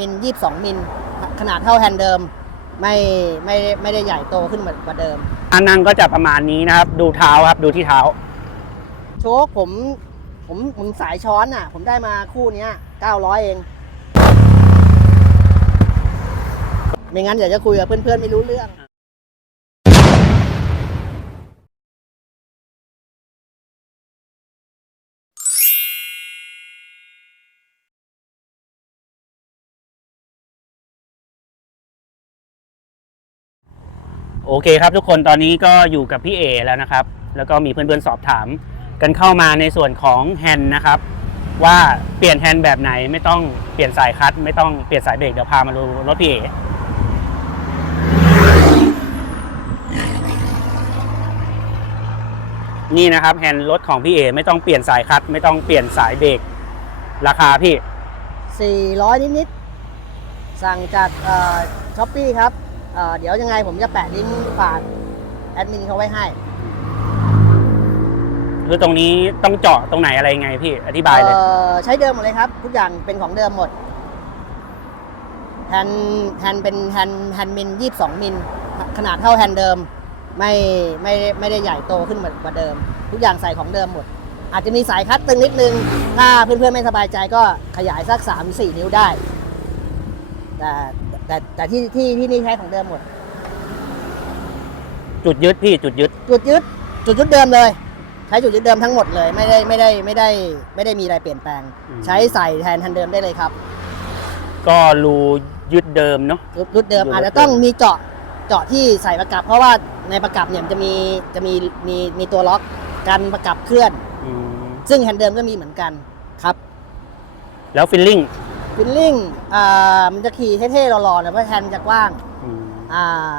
มิล22 มิล ขนาดเท่าแฮนด์เดิม ไม่ไม่ไม่ได้ใหญ่โตขึ้นกว่าเดิม อันนั่งก็จะประมาณนี้นะครับ ดูเท้าครับ ดูที่เท้า โชคผมผมผมสายช้อนอะ ผมได้มาคู่เนี้ย900 เอง ไม่งั้นเดี๋ยวจะคุยกับเพื่อนๆ ไม่รู้เรื่อง โอเคครับทุกคนตอนนี้ก็อยู่กับพี่เอแล้วนะครับ แล้วก็มีเพื่อนๆสอบถามกันเข้ามาในส่วนของแฮนด์นะครับ ว่าเปลี่ยนแฮนด์แบบไหนไม่ต้องเปลี่ยนสายคัดไม่ต้องเปลี่ยนสายเบรกเดี๋ยวพามาดูรถพี่เอนี่นะครับแฮนด์รถของพี่เอไม่ต้องเปลี่ยนสายคัดไม่ต้องเปลี่ยนสายเบรกราคาพี่ 400 นิดๆสั่งจากช้อปปี้ครับ เอ่อเดี๋ยวยังไงผมจะแปะลิงก์ฝากแอดมินเขาไว้ให้คือตรงนี้ต้องเจาะตรงไหนอะไรยังไงพี่อธิบายเลย เอ่อใช้เดิมหมดเลยครับ ทุกอย่างเป็นของเดิมหมดแฮนด์แฮนด์เป็นแฮนด์แฮนด์มิล22มิลขนาดเท่าแฮนด์เดิม ไม่ไม่ไม่ได้ใหญ่โตขึ้นกว่าเดิม ทุกอย่างใส่ของเดิมหมด อาจจะมีสายคัดตึงนิดนึง ถ้าเพื่อนๆไม่สบายใจก็ขยายสัก3-4นิ้วได้ แต่ แต่แต่ที่ที่ที่นี่ใช้ของเดิมหมด จุดยึดพี่จุดยึด จุดยึด จุดยึดเดิมเลย ใช้จุดยึดเดิมทั้งหมดเลย ไม่ได้ไม่ได้ไม่ได้ไม่ได้มีอะไรเปลี่ยนแปลง อืม ใช้ใส่แทนทันเดิมได้เลยครับก็รูยึดเดิมเนาะยุดยุดเดิมยุดอาจจะเดิมต้องมีเจาะเจาะที่ใส่ประกับ เพราะว่าในประกับเนี่ยมันจะมีจะมีมีมีตัวล็อกกันประกับเคลื่อนอืมซึ่งแฮนด์เดิมก็มีเหมือนกันครับ แล้วฟิลลิ่ง ฟิลลิ่งอ่ามันจะขี่เท่ๆหล่อๆนะเพราะแฮนด์จะกว้างอืมอ่า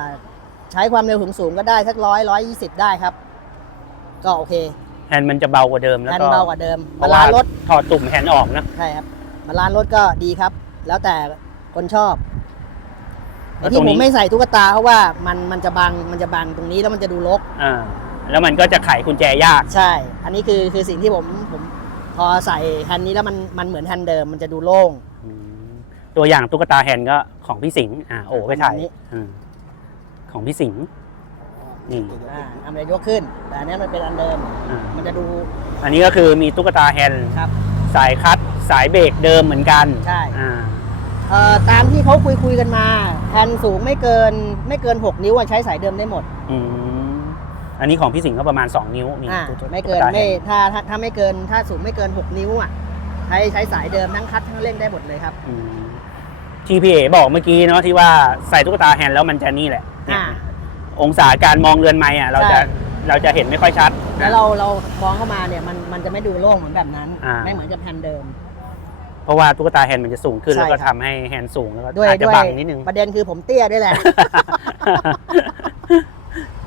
ใช้ความเร็วสูงๆก็ได้สักร้อยร้อยยี่สิบได้ครับ ก็โอเคแฮนด์มันจะเบากว่าเดิมแล้วแฮนก็ด์เบากว่าเดิมเพบาราะลาว่านซ์รถถอดตุ่มแฮนด์ออกนะ ใช่ครับบาลานซ์รถก็ดีครับ แล้วแต่คนชอบแล้วแต่ที่ตรงผนี้ มไม่ใส่ตุ๊กตาเพราะว่ามันมันจะบังมันจะบังตรงนี้แล้วมันจะดูรก อ่า แล้วมันก็จะไขกุญแจยาก ใช่ อันนี้คือคือสิ่งที่ผมผมพอใส่แฮนด์นี้แล้วมันมันเหมือนแฮนด์เดิมมันจะดูโล่งอืม ตัวอย่างตุ๊กตาแฮนด์ก็ของพี่สิงห์อ่าโอ้ไปถ่ายประมาณนี้ อืมของพี่สิงห์ นี่ อ่าเอามันจะยกขึ้น แต่อันนี้มันเป็นอันเดิม อ่ามันจะดูอันนี้ก็คือมีตุ๊กตาแฮนด์ครับ สายคัดสายเบรกเดิมเหมือนกันใช่ อ่าเอ่อตามที่เขาคุยคุยกันมาแฮนด์สูงไม่เกินไม่เกิน 6 นิ้วอะใช้สายเดิมได้หมดอืมอันนี้ของพี่สิงห์ก็ประมาณ 2 นิ้วนี่อ่าตุ๊ไม่เกินตุ๊ตาแฮไม่ด์ถ้าถ้าถ้าไม่เกินถ้าสูงไม่เกิน 6 นิ้วอะใช้ใช้สายเดิมทั้งคัดทั้งเร่งได้หมดเลยครับ อืม ที่พี่เอบอกเมื่อกี้เนาะที่ว่าใส่ตุ๊กตาแฮนด์แล้วมันจะนี่แหละเนี่ยอ่า องศาการมองเรือนไม้อะเราจะใช่ เราจะเห็นไม่ค่อยชัดแล้วเราเรามองเข้ามาเนี่ยมันมันจะไม่ดูโล่งเหมือนแบบนั้น อ่า ไม่เหมือนกับแฮนด์เดิม เพราะว่าตุ๊กตาแฮนด์มันจะสูงขึ้นใช่ แล้วก็ครัทำบให้แฮนด์สูงแล้วก็ด้วยอาจจะด้วยบังนิดนึง ประเด็นคือผมเตี้ยด้วยแหละ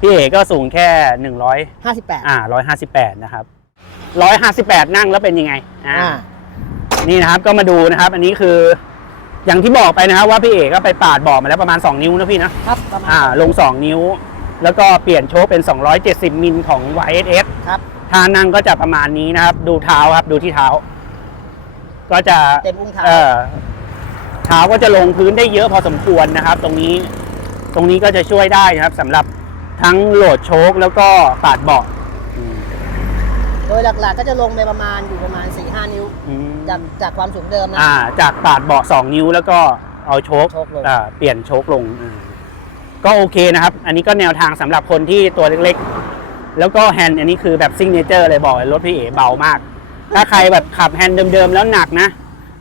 พี่เอก็สูงแค่หนึ่งร้อย58อ่าร้อยห้าสิบแปดนะครับร้อยห้าสิบแปดนั่งแล้วเป็นยังไงอ่า อ่า นี่นะครับก็มาดูนะครับ อันนี้คือ อย่างที่บอกไปนะครับว่าพี่เอก็ไปปาดเบอกมาแล้วประมาณ 2 นิ้วนะพี่นะครับประมาณอ่าลง 2 นิ้ว แล้วก็เปลี่ยนโชคเป็น 270 มิลของ YSS ครับท่านั่งก็จะประมาณนี้นะครับ ดูเท้าครับดูที่เท้า ก็จะเต็มอุ้งเท้าเออเท้าก็จะลงพื้นได้เยอะพอสมควรนะครับ ตรงนี้ตรงนี้ก็จะช่วยได้นะครับสำหรับทั้งโหลดโชคแล้วก็ปาดเบาะอืมโดยหลักๆก็จะลงไปประมาณอยู่ประมาณ4-5นิ้ว อืม จากจากความสูงเดิมนะอ่า จากปาดเบาะ2นิ้วแล้วก็เอาโชคโชคลงอ่าเปลี่ยนโชคลงอ่าก็โอเคนะครับ อันนี้ก็แนวทางสำหรับคนที่ตัวเล็กๆ แล้วก็แฮนด์อันนี้คือแบบซิงเนเจอร์เลยบอกเลยรถพี่เอ๋เบามาก ถ้าใครแบบขับแฮนด์เดิมๆ แล้วหนักนะ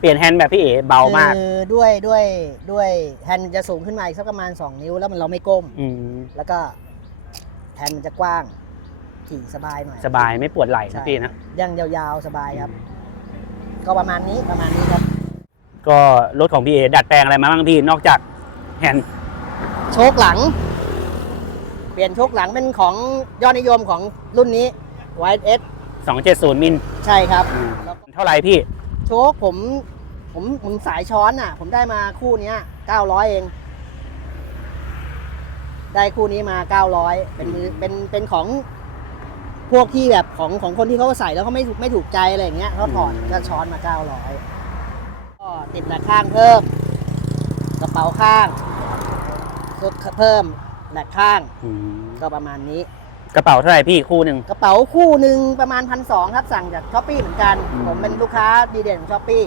เปลี่ยนแฮนด์แบบพี่เอ๋เบามาก คือด้วยด้วยด้วยแฮนด์จะสูงขึ้นมาอีกสักประมาณ 2 นิ้วแล้วมันเราไม่ก้ม อืมแล้วก็แฮนด์มันจะกว้างขี่สบายหน่อยสบายไม่ปวดไหล่ใช่นะพี่นะ ยังยาวๆสบายครับ ก็ประมาณนี้ประมาณนี้ครับ ก็รถของพี่เอ๋ดัดแปลงอะไรมาบ้างพี่นอกจากแฮนด์โชคหลัง เปลี่ยนโชคหลังเป็นของยอดนิยมของรุ่นนี้ YS 270มิลใช่ครับอืมแล้วก็เท่าไหร่พี่ โชคผม ผมผมสายช้อนอะ ผมได้มาคู่เนี้ย900 เอง ได้คู่นี้มา 900 เป็นมือเป็นเป็นของ พวกที่แบบของของคนที่เขาใส่แล้วเขาไม่ถูกไม่ถูกใจอะไรอย่างเงี้ยเขาถอดอืมก็ช้อนมา 900 ก็ติดหลักข้างเพิ่ม กระเป๋าข้างสุดเพิ่มแหลกข้างอืมก็ประมาณนี้ กระเป๋าเท่าไหร่พี่คู่หนึ่งกระเป๋าคู่หนึ่งประมาณพันสองครับสั่งจากช้อปปี้เหมือนกันอืมผมเป็นลูกค้าดีเด่นของช้อปปี้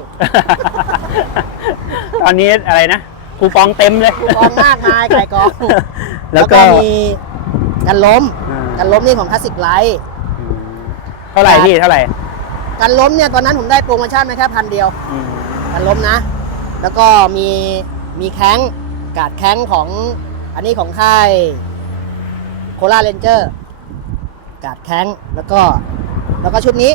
ตอนนี้อะไรนะคูปองเต็มเลยคูปองมากมายไก่กองแล้วก็มีกันล้มอ่ากันล้มนี่ของคลาสสิกไลท์อืม เท่าไหร่พี่เท่าไหร่กันล้มเนี่ยตอนนั้นผมได้โปรโมชั่นมาแค่พันเดียวอืมกันล้มนะ แล้วก็มีมีแข้งกาดแข้งของอันนี้ของค่ายโคราเรนเจอร์กาดแข้งแล้วก็แล้วก็ชุดนี้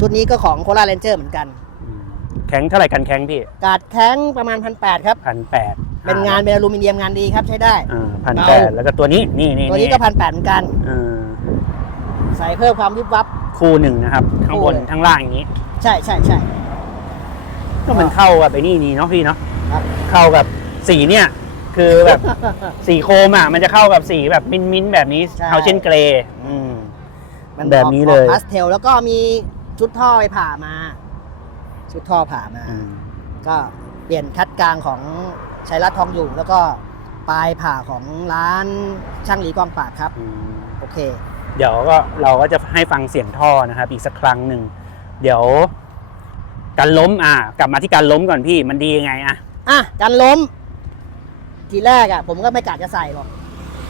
ชุดนี้ก็ของโคราเรนเจอร์เหมือนกันอืมแข็งเท่าไหร่กันแข็งพี่ กาดแข้งประมาณพันแปดครับพันแปดเป็นงานเป็นอลูมิเนียมงานดีครับใช้ได้พันเบาแปดแล้วก็ตัวนี้นี่นี่ตัวนี้ก็พันแปดเหมือนกันเออ ใส่เพิ่มความวิบวับ คู่หนึ่งนะครับ ข้างบนคู่เลยข้างล่างอย่างนี้ ใช่ใช่ใช่ ก็มันเข้ากับไปนี่นี่เนาะพี่เนาะครับ เข้ากับสีเนี่ย คือแบบ สีโคมอะ มันจะเข้ากับสีแบบมิ้นมิ้นท์แบบนี้ใช่เทาเช่นเกรย์อืม มันแบบนี้เลยพาสเทลแล้วก็มีชุดท่อไปผ่ามา ชุดท่อผ่ามา อืมก็เปลี่ยนคัดกลางของชัยรัตน์ทองอยู่ แล้วก็ปลายผ่าของร้านช่างหลีกองปราดครับ อืมโอเค เดี๋ยวก็เราก็จะให้ฟังเสียงท่อนะครับ อีกสักครั้งหนึ่ง เดี๋ยว การล้มอะกลับมาที่การล้มก่อนพี่มันดียังไงอะอะการล้ม ทีแรกอะ ผมก็ไม่กะจะใส่หรอก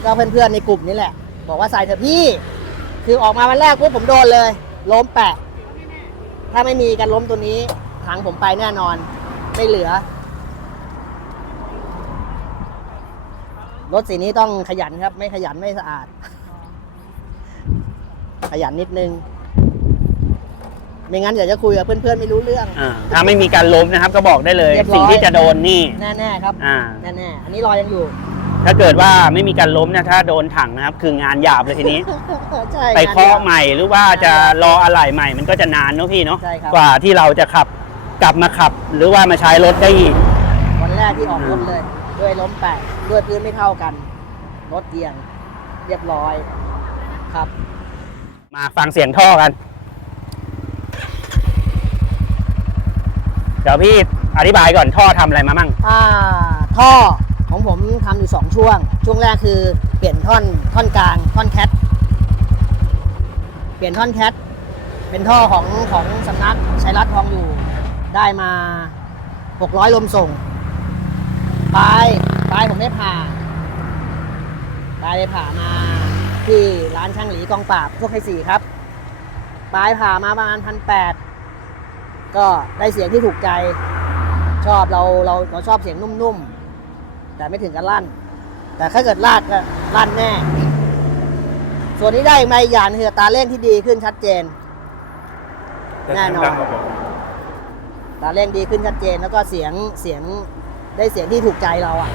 ก็เพื่อนๆในกลุ่มนี่แหละ บอกว่าใส่เถอะพี่ คือออกมาวันแรกปุ๊บผมโดนเลย ล้มแปะ ถ้าไม่มีการล้มตัวนี้ถังผมไปแน่นอน ไม่เหลือรถสีนี้ต้องขยันครับ ไม่ขยันไม่สะอาด ขยันนิดนึง ไม่งั้นเดี๋ยวจะคุยกับเพื่อนๆไม่รู้เรื่อง อ่าถ้าไม่มีการล้มนะครับ ก็บอกได้เลย เรียบร้อย สิ่งที่จะโดนนี่แน่ๆครับ อ่า แน่ๆอันนี้รอยังอยู่ ถ้าเกิดว่าไม่มีการล้มเนี่ยถ้าโดนถังนะครับ คืองานหยาบเลยทีนี้ ใช่ไปเคาะใหม่หรือว่าจะรออะไหล่ใหม่มันก็จะนานเนอะพี่เนาะใช่ครับกว่าที่เราจะขับกลับมาขับ หรือว่ามาใช้รถได้อีก วันแรกที่ออกรถเลย ด้วยล้มแปะด้วยพื้นไม่เท่ากัน รถเอียง เรียบร้อย ครับ มาฟังเสียงท่อกัน เดี๋ยวพี่อธิบายก่อนท่อทำอะไรมามั่ง อ่าท่อของผมทำอยู่สองช่วง ช่วงแรกคือเปลี่ยนท่อนท่อนกลางท่อนแคทเปลี่ยนท่อนแคทเป็นท่อของของสำนักชัยรัตน์ทองอยู่ ได้มา 600 ลมส่งปลายปลายผมได้ผ่าปลายได้ผ่ามา ที่ร้านช่างหลีกองปราบพวกไทยสี่ครับ ปลายผ่ามาประมาณพันแปดก็ได้เสียงที่ถูกใจ ชอบเราเราเราชอบเสียงนุ่มๆ แต่ไม่ถึงกับลั่น แต่ถ้าเกิดลาดก็ลั่นแน่ ส่วนนี้ได้มาอีกอย่างคือตาเร่งที่ดีขึ้นชัดเจน แน่นอนตาเร่งดีขึ้นชัดเจนแล้วก็เสียงเสียงได้เสียงที่ถูกใจเราอะ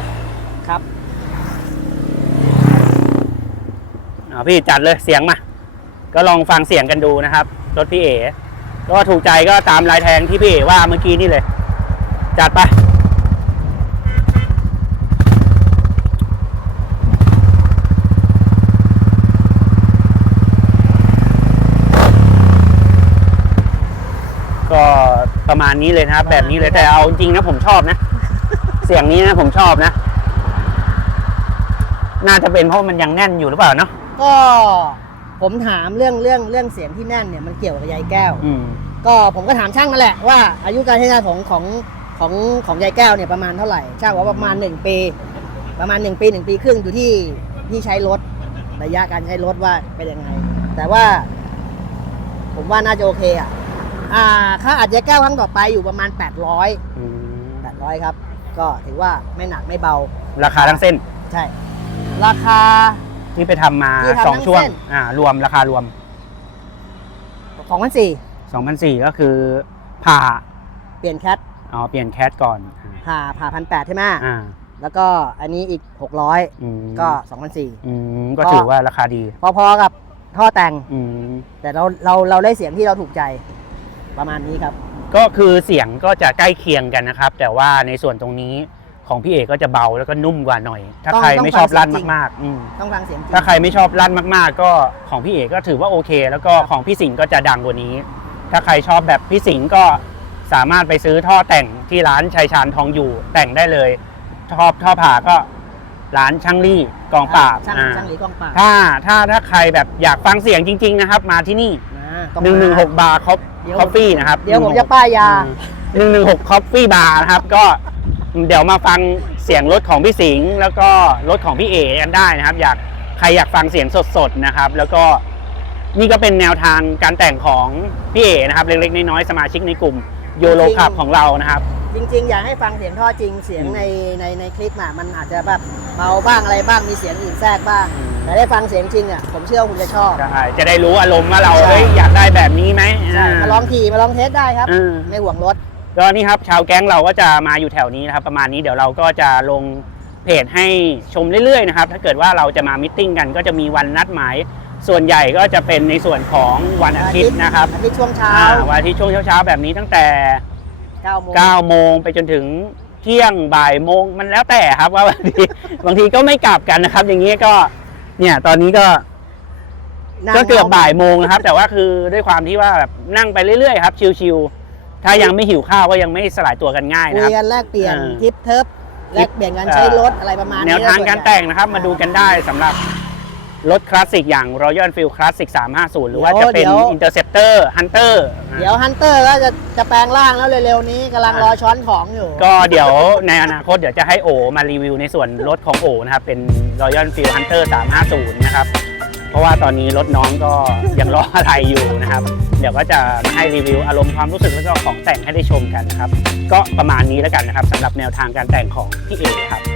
ครับ อ่าพี่จัดเลยเสียงมา ก็ลองฟังเสียงกันดูนะครับ รถพี่เอ๋ก็ถูกใจก็ตามลายแทงที่พี่เอ๋ว่าเมื่อกี้นี่เลย จัดไปก็ประมาณนี้เลยนะครับ แบบนี้เลยแต่เอาจริงนะผมชอบนะ เสียงนี้นะผมชอบนะ น่าจะเป็นเพราะมันยังแน่นอยู่หรือเปล่าเนาะ ก็ผมถามเรื่องเรื่องเรื่องเสียงที่แน่นเนี่ยมันเกี่ยวกับยายแก้ว อืมก็ผมก็ถามช่างนั่นแหละว่าอายุการใช้งานของของของของยายแก้วเนี่ยประมาณเท่าไหร่ช่างบอกว่าประมาณหนึ่งปี ประมาณหนึ่งปีหนึ่งปีครึ่งอยู่ที่ที่ใช้รถระยะการใช้รถว่าเป็นยังไง แต่ว่า ผมว่าน่าจะโอเคอะอ่าค่าอัดยายแก้วครั้งต่อไปอยู่ประมาณ 800 อืม800 ครับ ก็ถือว่าไม่หนักไม่เบา ราคาทั้งเส้น ใช่ ราคา ที่ไปทำมาที่ทำสองทั้งช่วงเส้น อ่ารวมราคารวมของพันสี่2,004 ก็คือผ่าเปลี่ยนแคทอ๋อเปลี่ยนแคสก่อนผ่าผ่าพันแปดใช่ไหมอ่าแล้วก็อันนี้อีก600อืมก็สองพันสี่อืมก็ถือว่าราคาดี พอๆกับท่อแต่ง อืมแต่เราเราเราได้เสียงที่เราถูกใจประมาณนี้ครับ ก็คือเสียงก็จะใกล้เคียงกันนะครับ แต่ว่าในส่วนตรงนี้ ของพี่เอกก็จะเบาแล้วก็นุ่มกว่าหน่อย ถ้าต้องใครต้องไม่ชอบฟังลั่นเสียงจริง มากๆอืมต้องฟังเสียงจริงถ้าใครไม่ชอบลั่นมากๆ ก็ของพี่เอกก็ถือว่าโอเค แล้วก็ของพี่สิงห์ก็จะดังกว่านี้ ถ้าใครชอบแบบพี่สิงห์ก็สามารถไปซื้อท่อแต่งที่ร้านชัยชาญทองอยู่ แต่งได้เลยชอบท่อผ่าก็ร้านช่างลี่กองปราบช่างอ่าช่างหลีกองปราบถ้าถ้าถ้าใครแบบอยากฟังเสียงจริง ๆ นะครับ มาที่นี่อ่าต้องหนึ่งหนึ่งหกมาบาร์คอฟเดี๋ยว คอฟฟี่นะครับเดี๋ยวผมจะป้ายยา หนึ่งหนึ่งหกคอฟฟี่บาร์นะครับ ก็ เดี๋ยวมาฟังเสียงรถของพี่สิงห์แล้วก็รถของพี่เอกันได้นะครับ อยากใครอยากฟังเสียงสดๆนะครับ แล้วก็นี่ก็เป็นแนวทางการแต่งของพี่เอนะครับเล็กๆน้อยๆสมาชิกในกลุ่มโยโลคับของเรานะครับ จริง ๆ อยากให้ฟังเสียงท่อจริงเสียงอืมในในในคลิปอะมันอาจจะแบบเบาบ้างอะไรบ้างมีเสียงอื่นแทรกบ้างอืมแต่ได้ฟังเสียงจริงอะผมเชื่อว่าคุณจะชอบใช่จะได้รู้อารมณ์ว่าเราใช่เฮ้ยอยากได้แบบนี้ไหมใช่มาลองขี่มาลองเทสได้ครับอ่าไม่ห่วงรถ ก็นี่ครับชาวแก๊งเราก็จะมาอยู่แถวนี้นะครับ ประมาณนี้เดี๋ยวเราก็จะลงเพจให้ชมเรื่อยๆนะครับถ้าเกิดว่าเราจะมามิทติ้งกันก็จะมีวันนัดหมายส่วนใหญ่ก็จะเป็นในส่วนของวันอาทิตย์นะครับอาทิตย์ช่วงเช้าอ่าวันอาทิตย์ช่วงเช้าๆแบบนี้ตั้งแต่ 9โมง9โมงไปจนถึงเที่ยงบ่ายโมงมันแล้วแต่ครับว่าบางทีบางทีก็ไม่กลับกันนะครับ อย่างนี้ก็เนี่ยตอนนี้ก็นั่งก็เกือบบ่ายโมงนะครับ แต่ว่าคือด้วยความที่ว่าแบบนั่งไปเรื่อยๆครับชิวๆ ถ้ายังไม่หิวข้าวก็ยังไม่สลายตัวกันง่ายคุนะยครับกันแลกเปลี่ยนเออทิปเทิปแลกเปลี่ยนกันใช้รถอะไรประมาณแนนี้วทางการแต่งนะครับมาดูกันได้สำหรับรถคลาสสิกอย่าง Royal Enfield Classic 350 หรือว่าจะเป็น Interceptor Hunter เดี๋ยวฮันเตอร์ก็จะจะแปลงร่างแล้วเร็วๆนี้กำลังรอช้อนของอยู่ ก็เดี๋ยวในอนาคตเดี๋ยวจะให้โอมารีวิวในส่วนรถของโอนะครับ เป็น Royal Enfield Hunter 350 นะครับเพ ราะว่าตอนนี้รถน้องก็ยังรออะไรอยู่นะครับ เดี๋ยวก็จะให้รีวิวอารมณ์ความรู้สึกแล้วก็ของแต่งให้ได้ชมกันนะครับ ก็ประมาณนี้แล้วกันนะครับสำหรับแนวทางการแต่งของพี่เอกครับ